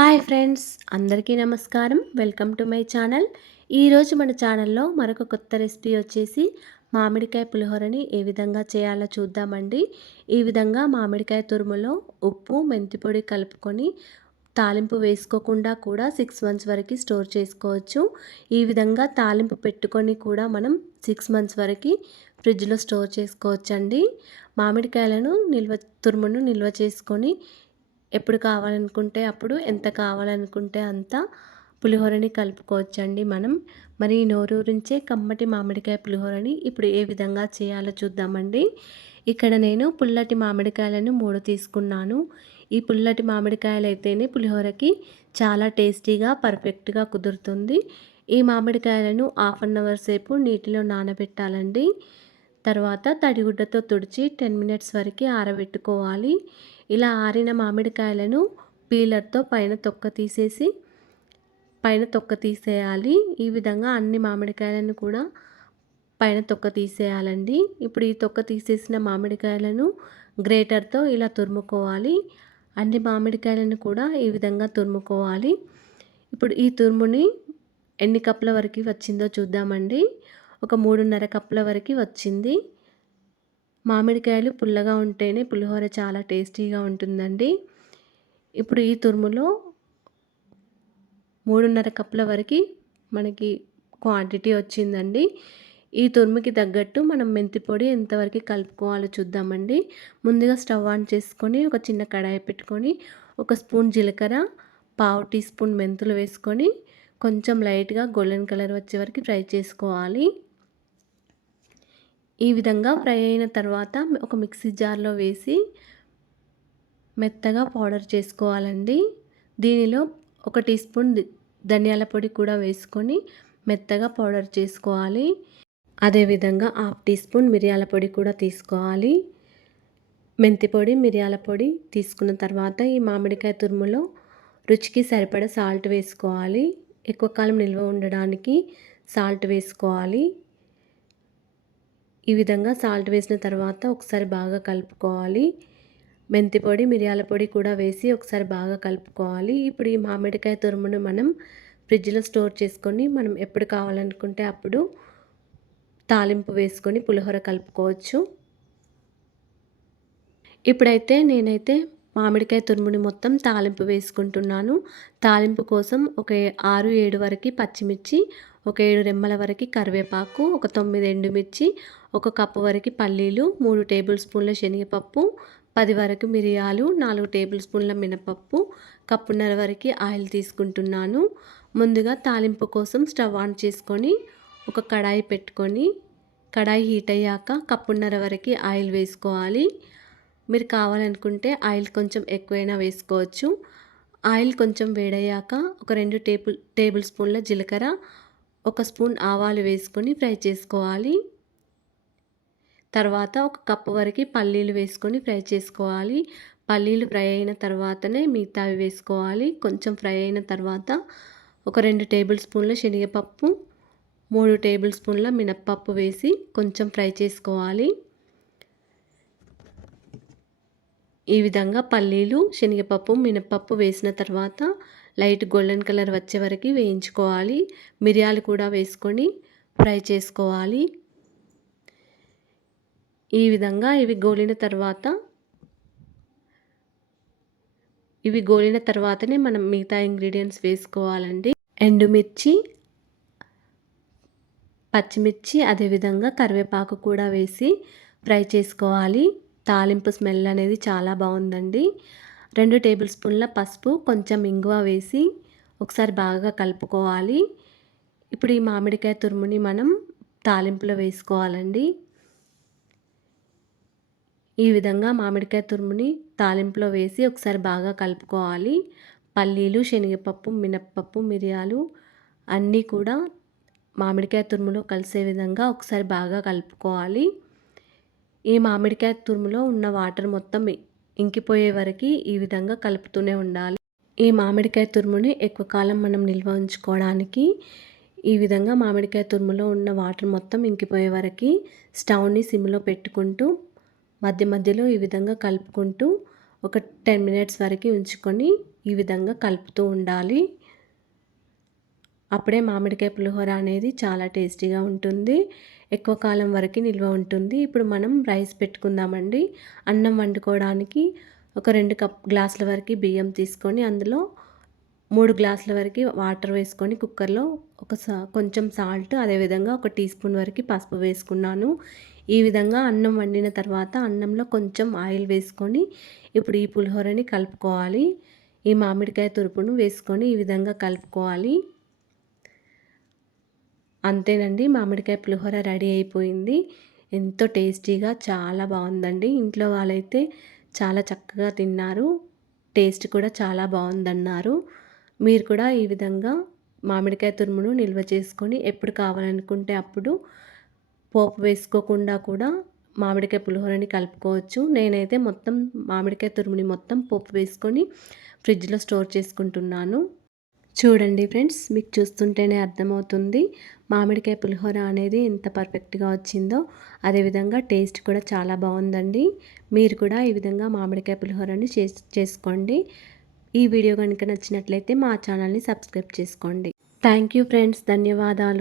Hi friends అందరికీ నమస్కారం. Welcome to my channel. ఈరోజు మన ఛానల్లో మరొక కొత్త రెసిపీ వచ్చేసి మామిడికాయ పులిహోరని ఏ విధంగా చేయాలో చూద్దామండి. ఈ విధంగా మామిడికాయ తురుములో ఉప్పు మెంతిపొడి కలుపుకొని తాలింపు వేసుకోకుండా కూడా సిక్స్ మంత్స్ వరకు స్టోర్ చేసుకోవచ్చు. ఈ విధంగా తాలింపు పెట్టుకొని కూడా మనం సిక్స్ మంత్స్ వరకు ఫ్రిడ్జ్లో స్టోర్ చేసుకోవచ్చండి. మామిడికాయలను నిల్వ తురుమును నిల్వ చేసుకొని ఎప్పుడు కావాలనుకుంటే అప్పుడు ఎంత కావాలనుకుంటే అంత పులిహోరని కలుపుకోవచ్చండి మనం. మరి నోరూరించే కమ్మటి మామిడికాయ పులిహోరని ఇప్పుడు ఏ విధంగా చేయాలో చూద్దామండి. ఇక్కడ నేను పుల్లటి మామిడికాయలను మూడు తీసుకున్నాను. ఈ పుల్లటి మామిడికాయలు అయితేనే పులిహోరకి చాలా టేస్టీగా పర్ఫెక్ట్గా కుదురుతుంది. ఈ మామిడికాయలను హాఫ్ అన్ అవర్ సేపు నీటిలో నానబెట్టాలండి. తర్వాత తడిగుడ్డతో తుడిచి టెన్ మినిట్స్ వరకు ఆరబెట్టుకోవాలి. ఇలా ఆరిన మామిడికాయలను పీలర్తో పైన తొక్క తీసేసి పైన తొక్క తీసేయాలి. ఈ విధంగా అన్ని మామిడికాయలను కూడా పైన తొక్క తీసేయాలండి. ఇప్పుడు ఈ తొక్క తీసేసిన మామిడికాయలను గ్రేటర్తో ఇలా తురుముకోవాలి. అన్ని మామిడికాయలను కూడా ఈ విధంగా తురుముకోవాలి. ఇప్పుడు ఈ తురుముని ఎన్ని కప్పుల వరకు వచ్చిందో చూద్దామండి. ఒక మూడున్నర కప్పుల వరకు వచ్చింది. మామిడికాయలు పుల్లగా ఉంటేనే పులిహోర చాలా టేస్టీగా ఉంటుందండి. ఇప్పుడు ఈ తురుములో మూడున్నర కప్పుల వరకు మనకి క్వాంటిటీ వచ్చిందండి. ఈ తురుముకి తగ్గట్టు మనం మెంతి పొడి ఎంతవరకు కలుపుకోవాలో చూద్దామండి. ముందుగా స్టవ్ ఆన్ చేసుకొని ఒక చిన్న కడాయి పెట్టుకొని ఒక స్పూన్ జీలకర్ర పావు టీ స్పూన్ మెంతులు వేసుకొని కొంచెం లైట్గా గోల్డెన్ కలర్ వచ్చే వరకు ఫ్రై చేసుకోవాలి. ఈ విధంగా ఫ్రై అయిన తర్వాత ఒక మిక్సీ జార్లో వేసి మెత్తగా పౌడర్ చేసుకోవాలండి. దీనిలో ఒక టీ స్పూన్ ధనియాల పొడి కూడా వేసుకొని మెత్తగా పౌడర్ చేసుకోవాలి. అదేవిధంగా హాఫ్ టీ స్పూన్ మిరియాల పొడి కూడా తీసుకోవాలి. మెంతి పొడి మిరియాల పొడి తీసుకున్న తర్వాత ఈ మామిడికాయ తురుములో రుచికి సరిపడ సాల్ట్ వేసుకోవాలి. ఎక్కువ కాలం నిల్వ ఉండడానికి సాల్ట్ వేసుకోవాలి. ఈ విధంగా సాల్ట్ వేసిన తర్వాత ఒకసారి బాగా కలుపుకోవాలి. మెంతి పొడి మిరియాల పొడి కూడా వేసి ఒకసారి బాగా కలుపుకోవాలి. ఇప్పుడు ఈ మామిడికాయ తురుమును మనం ఫ్రిడ్జ్లో స్టోర్ చేసుకొని మనం ఎప్పుడు కావాలనుకుంటే అప్పుడు తాలింపు వేసుకొని పులిహోర కలుపుకోవచ్చు. ఇప్పుడైతే నేనైతే మామిడికాయ తురుముని మొత్తం తాలింపు వేసుకుంటున్నాను. తాలింపు కోసం ఒక ఆరు ఏడు వరకు పచ్చిమిర్చి ఒక ఏడు రెమ్మల వరకు కరివేపాకు ఒక తొమ్మిది ఎండుమిర్చి ఒక కప్పు వరకు పల్లీలు మూడు టేబుల్ స్పూన్ల శనగపప్పు పది వరకు మిరియాలు నాలుగు టేబుల్ స్పూన్ల మినపప్పు కప్పున్నర వరకు ఆయిల్ తీసుకుంటున్నాను. ముందుగా తాలింపు కోసం స్టవ్ ఆన్ చేసుకొని ఒక కడాయి పెట్టుకొని కడాయి హీట్ అయ్యాక కప్పున్నర వరకు ఆయిల్ వేసుకోవాలి. మీరు కావాలనుకుంటే ఆయిల్ కొంచెం ఎక్కువైనా వేసుకోవచ్చు. ఆయిల్ కొంచెం వేడయ్యాక ఒక రెండు టేబుల్ టేబుల్ స్పూన్ల జీలకర్ర ఒక స్పూన్ ఆవాలు వేసుకొని ఫ్రై చేసుకోవాలి. తర్వాత ఒక కప్పు వరకు పల్లీలు వేసుకొని ఫ్రై చేసుకోవాలి. పల్లీలు ఫ్రై అయిన తర్వాతనే మిగతావి వేసుకోవాలి. కొంచెం ఫ్రై అయిన తర్వాత ఒక రెండు టేబుల్ స్పూన్ల శనగపప్పు మూడు టేబుల్ స్పూన్ల మినప్పప్పు వేసి కొంచెం ఫ్రై చేసుకోవాలి. ఈ విధంగా పల్లీలు శనగపప్పు మినప్పప్పు వేసిన తర్వాత లైట్ గోల్డెన్ కలర్ వచ్చే వరకు వేయించుకోవాలి. మిరియాలు కూడా వేసుకొని ఫ్రై చేసుకోవాలి. ఈ విధంగా ఇవి గోలిన తర్వాత ఇవి గోలిన తర్వాతనే మనం మిగతా ఇంగ్రీడియంట్స్ వేసుకోవాలండి. ఎండుమిర్చి పచ్చిమిర్చి అదేవిధంగా కరివేపాకు కూడా వేసి ఫ్రై చేసుకోవాలి. తాలింపు స్మెల్ అనేది చాలా బాగుందండి. రెండు టేబుల్ స్పూన్ల పసుపు కొంచెం ఇంగువ వేసి ఒకసారి బాగా కలుపుకోవాలి. ఇప్పుడు ఈ మామిడికాయ తురుముని మనం తాలింపులో వేసుకోవాలండి. ఈ విధంగా మామిడికాయ తురుముని తాలింపులో వేసి ఒకసారి బాగా కలుపుకోవాలి. పల్లీలు శనగపప్పు మినప్పప్పు మిరియాలు అన్నీ కూడా మామిడికాయ తురుములో కలిసే విధంగా ఒకసారి బాగా కలుపుకోవాలి. ఈ మామిడికాయ తురుములో ఉన్న వాటర్ మొత్తం ఇంకిపోయే వరకు ఈ విధంగా కలుపుతూనే ఉండాలి. ఈ మామిడికాయ తురుముని ఎక్కువ కాలం మనం నిల్వ ఉంచుకోవడానికి ఈ విధంగా మామిడికాయ తురుములో ఉన్న వాటర్ మొత్తం ఇంకిపోయే వరకు స్టవ్ని సిమ్లో పెట్టుకుంటూ మధ్య మధ్యలో ఈ విధంగా కలుపుకుంటూ ఒక టెన్ మినిట్స్ వరకు ఉంచుకొని ఈ విధంగా కలుపుతూ ఉండాలి. అప్పుడే మామిడికాయ పులిహోర అనేది చాలా టేస్టీగా ఉంటుంది. ఎక్కువ కాలం వరకు నిల్వ ఉంటుంది. ఇప్పుడు మనం రైస్ పెట్టుకుందామండి. అన్నం వండుకోవడానికి ఒక రెండు కప్ గ్లాసుల వరకు బియ్యం తీసుకొని అందులో మూడు గ్లాసుల వరకు వాటర్ వేసుకొని కుక్కర్లో ఒక కొంచెం సాల్ట్ అదేవిధంగా ఒక టీ స్పూన్ వరకు పసుపు వేసుకున్నాను. ఈ విధంగా అన్నం వండిన తర్వాత అన్నంలో కొంచెం ఆయిల్ వేసుకొని ఇప్పుడు ఈ పులిహోరని కలుపుకోవాలి. ఈ మామిడికాయ తురుపును వేసుకొని ఈ విధంగా కలుపుకోవాలి. అంతేనండి మామిడికాయ పులిహోర రెడీ అయిపోయింది. ఎంతో టేస్టీగా చాలా బాగుందండి. ఇంట్లో వాళ్ళైతే చాలా చక్కగా తిన్నారు. టేస్ట్ కూడా చాలా బాగుందన్నారు. మీరు కూడా ఈ విధంగా మామిడికాయ తురుమును నిల్వ చేసుకొని ఎప్పుడు కావాలనుకుంటే అప్పుడు పోపు వేసుకోకుండా కూడా మామిడికాయ పులిహోరని కలుపుకోవచ్చు. నేనైతే మొత్తం మామిడికాయ తురుముని మొత్తం పోపు వేసుకొని ఫ్రిడ్జ్లో స్టోర్ చేసుకుంటున్నాను. చూడండి ఫ్రెండ్స్ మీకు చూస్తుంటేనే అర్థమవుతుంది మామిడికాయ పులిహోర అనేది ఎంత పర్ఫెక్ట్గా వచ్చిందో. అదేవిధంగా టేస్ట్ కూడా చాలా బాగుందండి. మీరు కూడా ఈ విధంగా మామిడికాయ పులిహోరని చేసుకోండి. ఈ వీడియో కనుక నచ్చినట్లయితే మా ఛానల్ని సబ్స్క్రైబ్ చేసుకోండి. థ్యాంక్ యూ ఫ్రెండ్స్ ధన్యవాదాలు.